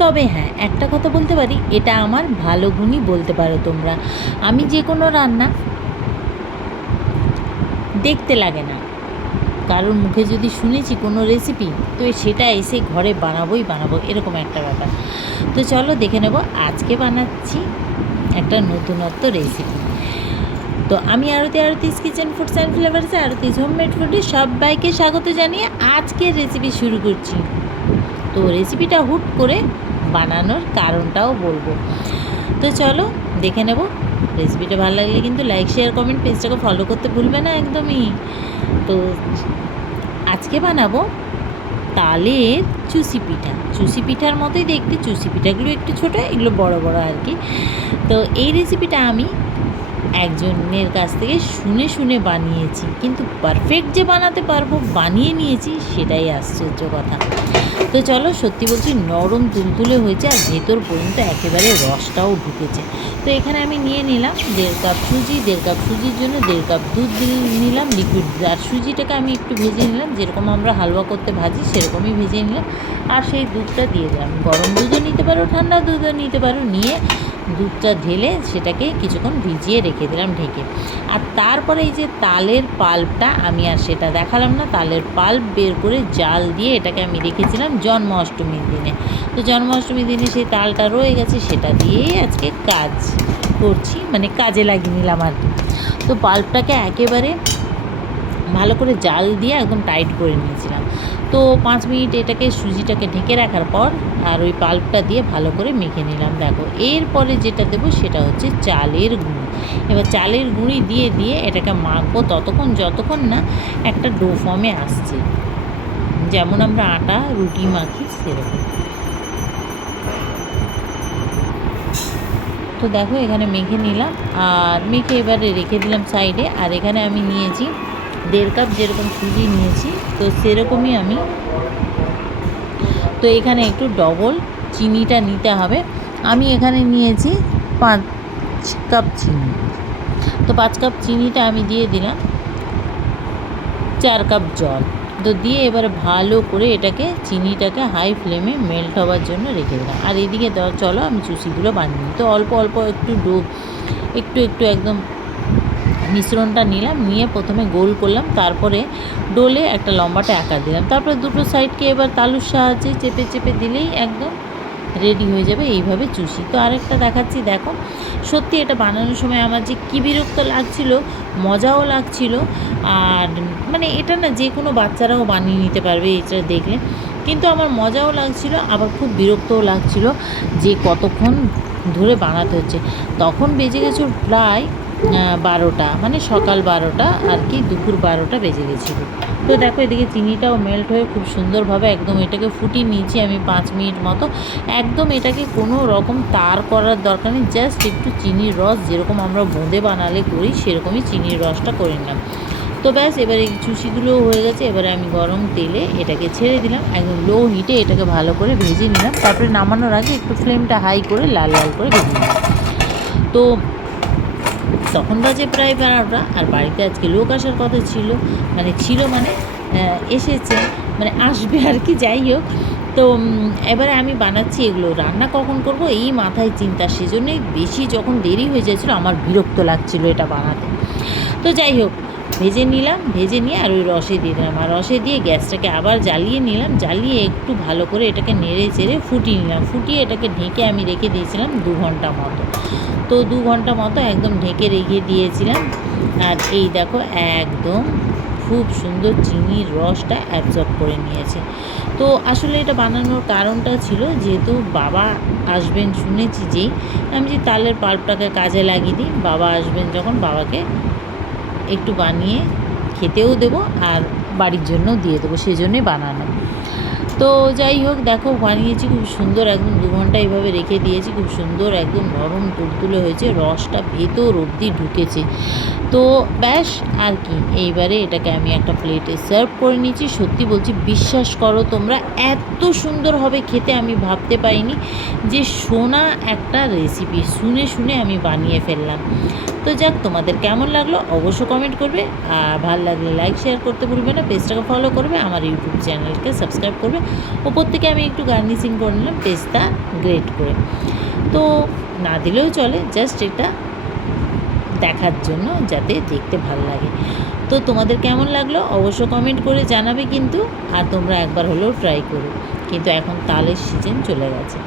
তবে হ্যাঁ একটা কথা বলতে পারি, এটা আমার ভালো গুণই বলতে পারো তোমরা। আমি যে কোনো রান্না দেখতে লাগে না। কারোর মুখে যদি শুনেছি কোনো রেসিপি তো সেটা এসে ঘরে বানাবোই বানাবো, এরকম একটা ব্যাপার। তো চলো দেখে নেব, আজকে বানাচ্ছি একটা নতুনত্ব রেসিপি তো আমি Aarti, Aarti's kitchen foods and ফ্লেভার্সে Aarti's homemade ফুডে সবাইকে স্বাগত জানিয়ে আজকের রেসিপি শুরু করছি। তো রেসিপিটা হুট করে বানানোর কারণটাও বলব। তো চলো, দেখে নেব। রেসিপিটা ভালো লাগলে কিন্তু লাইক শেয়ার কমেন্ট পেজটাকে ফলো করতে ভুলবে না একদমই। তো আজকে বানাবো তালের চুষি পিঠা। চুষি পিঠার মতোই দেখতে চুষি পিঠাগুলো একটু ছোটো, এগুলো বড় বড় আর কি। তো এই রেসিপিটা আমি একজনের কাছ থেকে শুনে শুনে বানিয়েছি। কিন্তু পারফেক্ট যে বানাতে পারব, বানিয়ে নিয়েছি, সেটাই আশ্চর্য কথা। তো চলো সত্যি বলছি, নরম তুলতুলে হয়েছে আর ভেতর পর্যন্ত একেবারে রসটাও ঢুকেছে। তো এখানে আমি নিয়ে নিলাম দেড় কাপ সুজি, দেড় কাপ সুজির জন্য দেড় কাপ দুধ নিলাম লিকুইড আর সুজিটাকে আমি একটু ভেজে নিলাম, যেরকম আমরা হালুয়া করতে ভাজি, সেরকমই ভেজে নিলাম। আর সেই দুধটা দিয়ে দিলাম। গরম দুধও নিতে পারো, ঠান্ডা দুধও নিতে পারো। নিয়ে দুধটা ঢেলে সেটাকে কিছুক্ষণ ভিজিয়ে রেখে দিলাম ঢেকে। আর তারপরে এই যে তালের পাল্পটা আমি আর সেটা দেখালাম না, তালের পাল্প বের করে জাল দিয়ে এটাকে আমি রেখেছিলাম জন্মাষ্টমীর দিনে। তো জন্মাষ্টমীর দিনে সেই তালটা রয়ে গেছে, সেটা দিয়েই আজকে কাজ করছি মানে কাজে লাগিয়ে নিলাম আর কি। তো পাল্পটাকে একেবারে ভালো করে জাল দিয়ে একদম টাইট করে নিয়েছিলাম। তো পাঁচ মিনিট এটাকে সুজিটাকে ঢেকে রাখার পর আর ওই পাল্পটা দিয়ে ভালো করে মেখে নিলাম। দেখো, এরপরে যেটা দেবো সেটা হচ্ছে চালের গুঁড়ি। এবার চালের গুঁড়ি দিয়ে দিয়ে এটাকে মাখবো ততক্ষণ, যতক্ষণ না একটা ডো ফর্মে আসছে। যেমন আমরা আটা, রুটি মাখি সেরকম। তো দেখো, এখানে মেখে নিলাম। আর মেখে এবারে রেখে দিলাম সাইডে। আর এখানে আমি নিয়েছি দেড় কাপ যেরকম সুজি নিয়েছি, তো সেরকমই আমি। তো এখানে একটু ডবল চিনিটা নিতে হবে। আমি এখানে নিয়েছি পাঁচ কাপ চিনি। তো পাঁচ কাপ চিনিটা আমি দিয়ে দিলাম। চার কাপ জল। তো দিয়ে এবারে ভালো করে এটাকে, চিনিটাকে হাই ফ্লেমে মেল্ট হওয়ার জন্য রেখে দিলাম। আর এদিকে চলো আমি চুষিগুলো বানিয়ে তো অল্প অল্প একটু ডো, একটু একটু একদম মিশ্রণটা নিলাম, নিয়ে প্রথমে গোল করলাম, তারপরে ডোলে একটা লম্বাটা আকার দিলাম। তারপরে দুটো সাইডকে এবার তালুর সাহায্যে চেপে চেপে দিলেই একদম রেডি হয়ে যাবে, এইভাবে চুষি। তো আরেকটা দেখাচ্ছি, দেখো, সত্যি এটা বানানোর সময় আমার যে কী বিরক্ত লাগছিল, মজাও লাগছিল, আর মানে এটা না যে কোনো বাচ্চারাও বানিয়ে নিতে পারবে, এটা দেখলে। কিন্তু আমার মজাও লাগছিল, আবার খুব বিরক্তও লাগছিল যে কতক্ষণ ধরে বানাতে হচ্ছে। তখন বেজে গেছে প্রায় বারোটা মানে সকাল বারোটা আর কি দুপুর বারোটা বেজে গেছিল। তো দেখো এদিকে চিনিটাও মেল্ট হয়ে খুব সুন্দরভাবে একদম এটাকে ফুটিয়ে নিয়েছি আমি পাঁচ মিনিট মতো। একদম এটাকে কোনো রকম তার করার দরকার নেই জাস্ট একটু চিনির রস, যেরকম আমরা বোঁদে বানালে করি, সেরকমই চিনির রসটা করে নিলাম। তো ব্যাস, এবারে এই চুষিগুলো হয়ে গেছে, এবারে আমি গরম তেলে এটাকে ছেড়ে দিলাম, একদম লো হিটে এটাকে ভালো করে ভেজে নিলাম। তারপরে নামানোর আগে একটু ফ্লেমটা হাই করে লাল লাল করে ভেজে নিলাম। তো তখন বাজে প্রায় বারোটা, আর বাড়িতে আজকে লোক আসার কথা ছিল মানে ছিল মানে এসেছে মানে আসবে আর কি, যাই হোক। তো এবারে আমি বানাচ্ছি এগুলো, রান্না কখন করব এই মাথায় চিন্তা, সেজন্যই বেশি যখন দেরি হয়ে যাচ্ছিল, আমার বিরক্ত লাগছিল এটা বানাতে। তো যাই হোক, ভেজে নিলাম, ভেজে নিয়ে আর ওই রসে দিয়ে দিলাম, আর রসে দিয়ে গ্যাসটাকে আবার জ্বালিয়ে নিলাম, জ্বালিয়ে একটু ভালো করে এটাকে নেড়ে চেড়ে ফুটিয়ে নিলাম, ফুটিয়ে এটাকে ঢেকে আমি রেখে দিয়েছিলাম দু ঘণ্টা মতো। তো দু ঘণ্টা মতো একদম ঢেকে রেখে দিয়েছিলাম। আর এই দেখো, একদম খুব সুন্দর চিনির রসটা অ্যাবজর্ব করে নিয়েছে। তো আসলে এটা বানানোর কারণটা ছিল, যেহেতু বাবা আসবেন শুনেছি যেই আমি যে তালের পাল্পটাকে কাজে লাগিয়ে দিই, বাবা আসবেন যখন বাবাকে একটু বানিয়ে খেতেও দেবো আর বাড়ির জন্য দিয়ে দেবো সেই বানানো। তো যাই হোক, দেখো বানিয়েছি, খুব সুন্দর একদম দু ঘণ্টা এইভাবে রেখে দিয়েছি, খুব সুন্দর একদম নরম তুলতুলে হয়েছে, রসটা ভেতর অবধি ঢুকেছে। তো ব্যাস, আর কি। এইবারে এটাকে আমি একটা প্লেটে সার্ভ করে নিয়েছি। সত্যি বলছি, বিশ্বাস করো তোমরা, এত সুন্দর হবে খেতে, আমি ভাবতে পারিনি যে সোনা একটা রেসিপি শুনে শুনে আমি বানিয়ে ফেললাম। তো যাক, তোমাদের কেমন লাগল অবশ্য কমেন্ট করবে। আর ভালো লাগলে লাইক শেয়ার করতে ভুলবে না। পেজটাকে ফলো করবে, আমার ইউটিউব চ্যানেলকে সাবস্ক্রাইব করবে। ওপর থেকে আমি একটু গার্নিশিং করে নিলাম পেস্তা গ্রেট করে। তো না দিলেও চলে জাস্ট এটা দেখার জন্য যাতে দেখতে ভালো লাগে। তো তোমাদের কেমন লাগল? অবশ্য কমেন্ট করে জানাবে কিন্তু, আর তোমরা একবার হলেও ট্রাই করো। কিন্তু এখন তালের সিজন চলে গেছে।